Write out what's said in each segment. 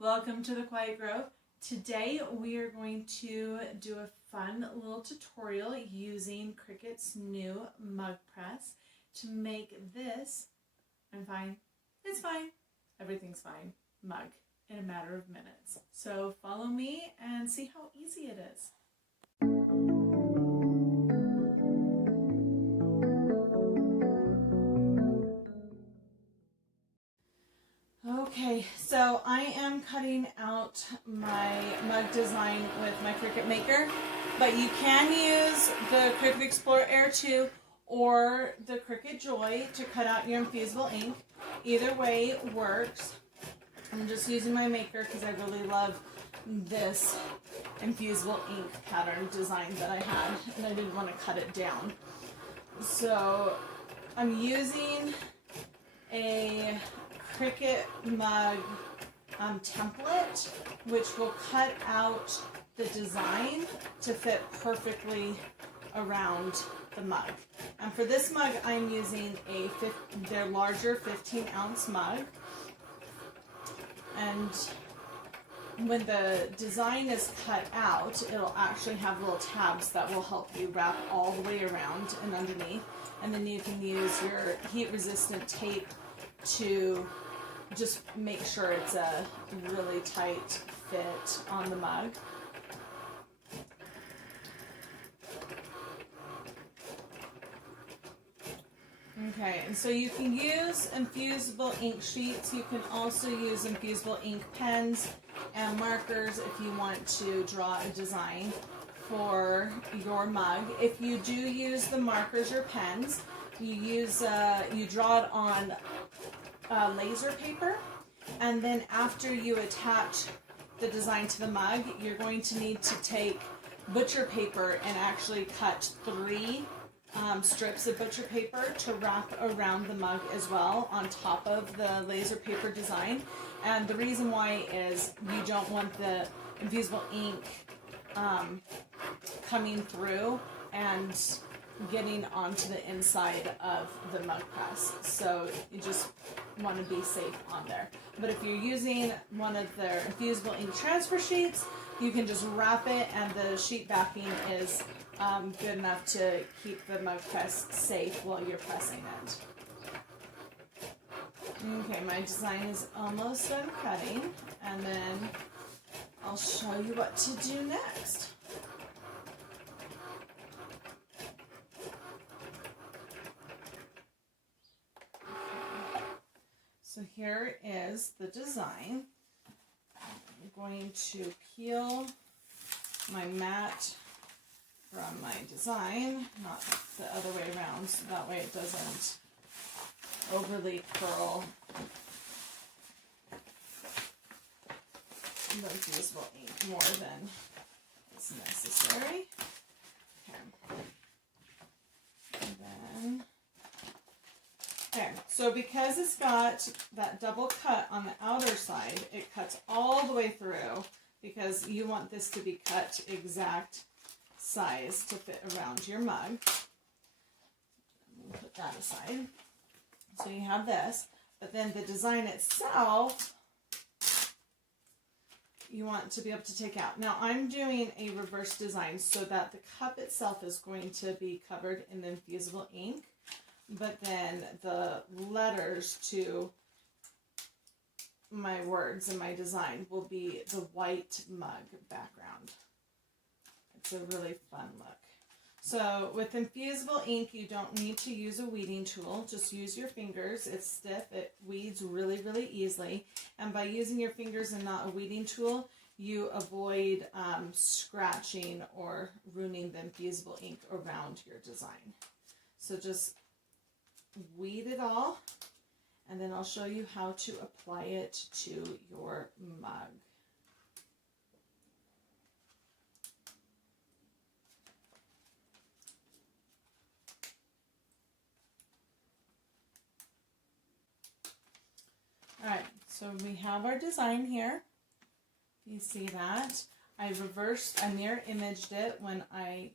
Welcome to the Quiet Grove. Today we are going to do a fun little tutorial using Cricut's new mug press to make this, I'm fine, it's fine, everything's fine, mug in a matter of minutes. So follow me and see how easy it is. Okay, so I am cutting out my mug design with my Cricut Maker, but you can use the Cricut Explorer Air 2 or the Cricut Joy to cut out your Infusible ink. Either way works. I'm just using my Maker because I really love this Infusible ink pattern design that I had, and I didn't want to cut it down. So I'm using a Cricut Mug template, which will cut out the design to fit perfectly around the mug. And for this mug, I'm using their larger 15-ounce mug. And when the design is cut out, it'll actually have little tabs that will help you wrap all the way around and underneath. And then you can use your heat-resistant tape to just make sure it's a really tight fit on the mug. Okay, and so you can use Infusible ink sheets. You can also use Infusible ink pens and markers if you want to draw a design for your mug. If you do use the markers or pens, you draw it on laser paper, and then after you attach the design to the mug, you're going to need to take butcher paper and actually cut 3 strips of butcher paper to wrap around the mug as well on top of the laser paper design. And the reason why is you don't want the Infusible ink coming through and getting onto the inside of the mug press. So you just want to be safe on there. But if you're using one of their Infusible ink transfer sheets, you can just wrap it, and the sheet backing is good enough to keep the mug press safe while you're pressing it. Okay, my design is almost done cutting, and then I'll show you what to do next. So here is the design. I'm going to peel my mat from my design, not the other way around, so that way it doesn't overly curl the Infusible ink more than is necessary. Okay. And then okay, so because it's got that double cut on the outer side, it cuts all the way through because you want this to be cut exact size to fit around your mug. We'll put that aside. So you have this, but then the design itself, you want to be able to take out. Now I'm doing a reverse design so that the cup itself is going to be covered in the Infusible ink, but then the letters to my words and my design will be the white mug background. It's a really fun look. So with Infusible ink, you don't need to use a weeding tool. Just use your fingers. It's stiff. It weeds really, really easily. And by using your fingers and not a weeding tool, you avoid scratching or ruining the Infusible ink around your design. So just weed it all, and then I'll show you how to apply it to your mug. Alright, so we have our design here. You see that? I mirror imaged it when I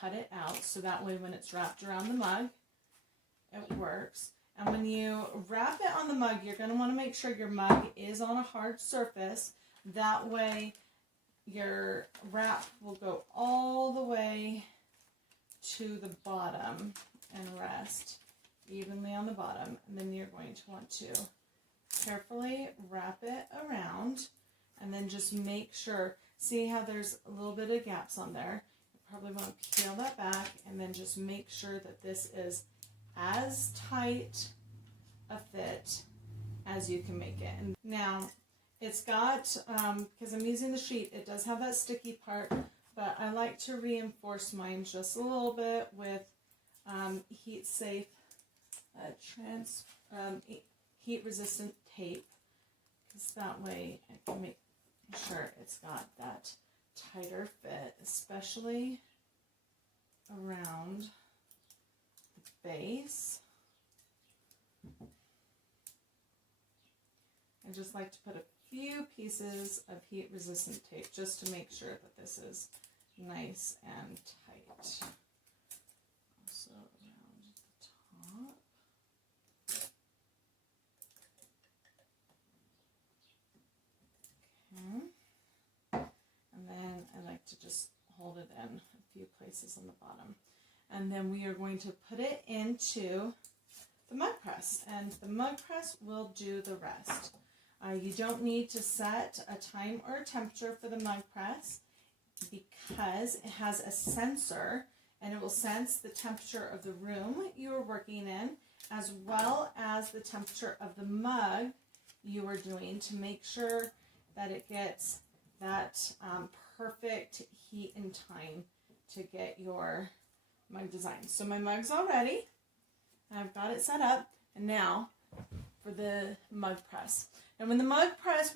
cut it out, so that way when it's wrapped around the mug, it works. And when you wrap it on the mug, you're going to want to make sure your mug is on a hard surface. That way your wrap will go all the way to the bottom and rest evenly on the bottom. And then you're going to want to carefully wrap it around, and then just make sure, see how there's a little bit of gaps on there. You probably want to peel that back, and then just make sure that this is as tight a fit as you can make it. And now it's got, because I'm using the sheet, it does have that sticky part, but I like to reinforce mine just a little bit with heat safe, heat resistant tape, because that way I can make sure it's got that tighter fit, especially around the base. I just like to put a few pieces of heat resistant tape just to make sure that this is nice and tight. Also around the top. Okay. And then I like to just hold it in a few places on the bottom. And then we are going to put it into the mug press, and the mug press will do the rest. You don't need to set a time or a temperature for the mug press because it has a sensor, and it will sense the temperature of the room you are working in as well as the temperature of the mug you are doing to make sure that it gets that perfect heat and time to get your mug design. So my mug's all ready. I've got it set up, and now for the mug press. And when the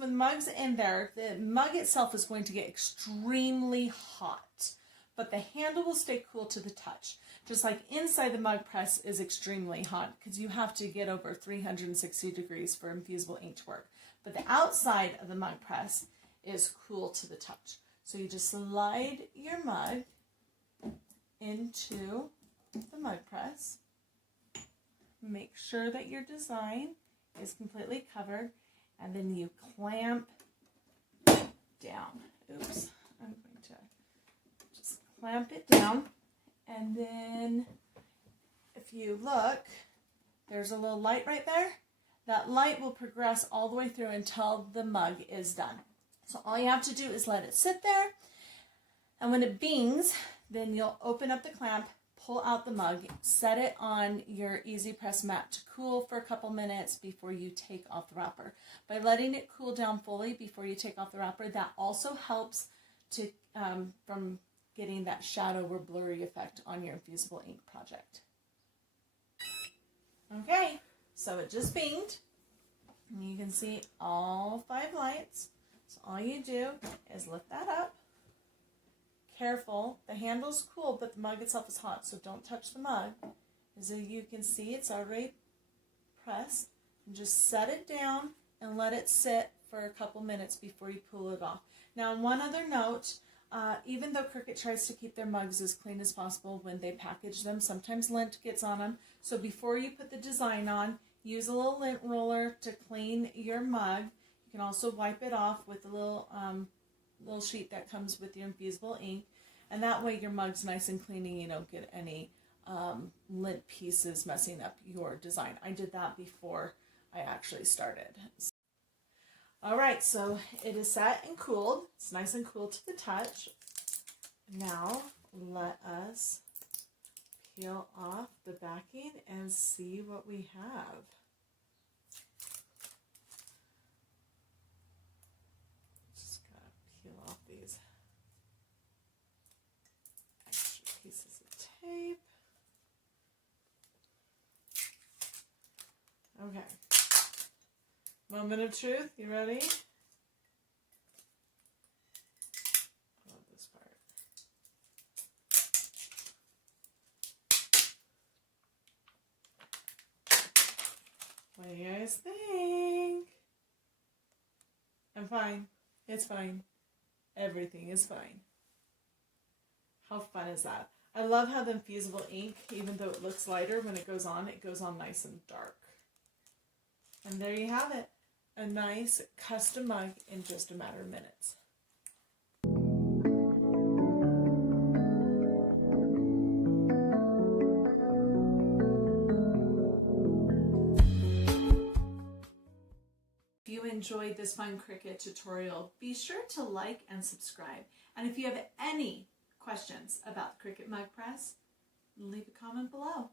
mug's in there, the mug itself is going to get extremely hot, but the handle will stay cool to the touch. Just like inside the mug press is extremely hot because you have to get over 360 degrees for infusible ink to work. But the outside of the mug press is cool to the touch. So you just slide your mug into the mug press. Make sure that your design is completely covered, and then you clamp down. Oops, I'm going to just clamp it down, and then if you look, there's a little light right there. That light will progress all the way through until the mug is done. So all you have to do is let it sit there, and when it bings, then you'll open up the clamp, pull out the mug, set it on your easy press mat to cool for a couple minutes before you take off the wrapper. By letting it cool down fully before you take off the wrapper, that also helps to from getting that shadow or blurry effect on your infusible ink project. Okay, so it just binged, and you can see all 5 lights. So all you do is lift that up. Careful, the handle's cool, but the mug itself is hot, so don't touch the mug. As you can see, it's already pressed. And just set it down and let it sit for a couple minutes before you pull it off. Now, one other note, even though Cricut tries to keep their mugs as clean as possible when they package them, sometimes lint gets on them. So before you put the design on, use a little lint roller to clean your mug. You can also wipe it off with a little sheet that comes with your infusible ink, and that way your mug's nice and clean and you don't get any lint pieces messing up your design. I did that before I actually started. Alright, so it is set and cooled. It's nice and cool to the touch. Now let us peel off the backing and see what we have. Peel off these extra pieces of tape. Okay. Moment of truth. You ready? Love this part. What do you guys think? I'm fine. It's fine. Everything is fine. How fun is that? I love how the infusible ink, even though it looks lighter, when it goes on nice and dark. And there you have it. A nice custom mug in just a matter of minutes. If you enjoyed this fun Cricut tutorial, be sure to like and subscribe. And if you have any questions about the Cricut Mug Press, leave a comment below.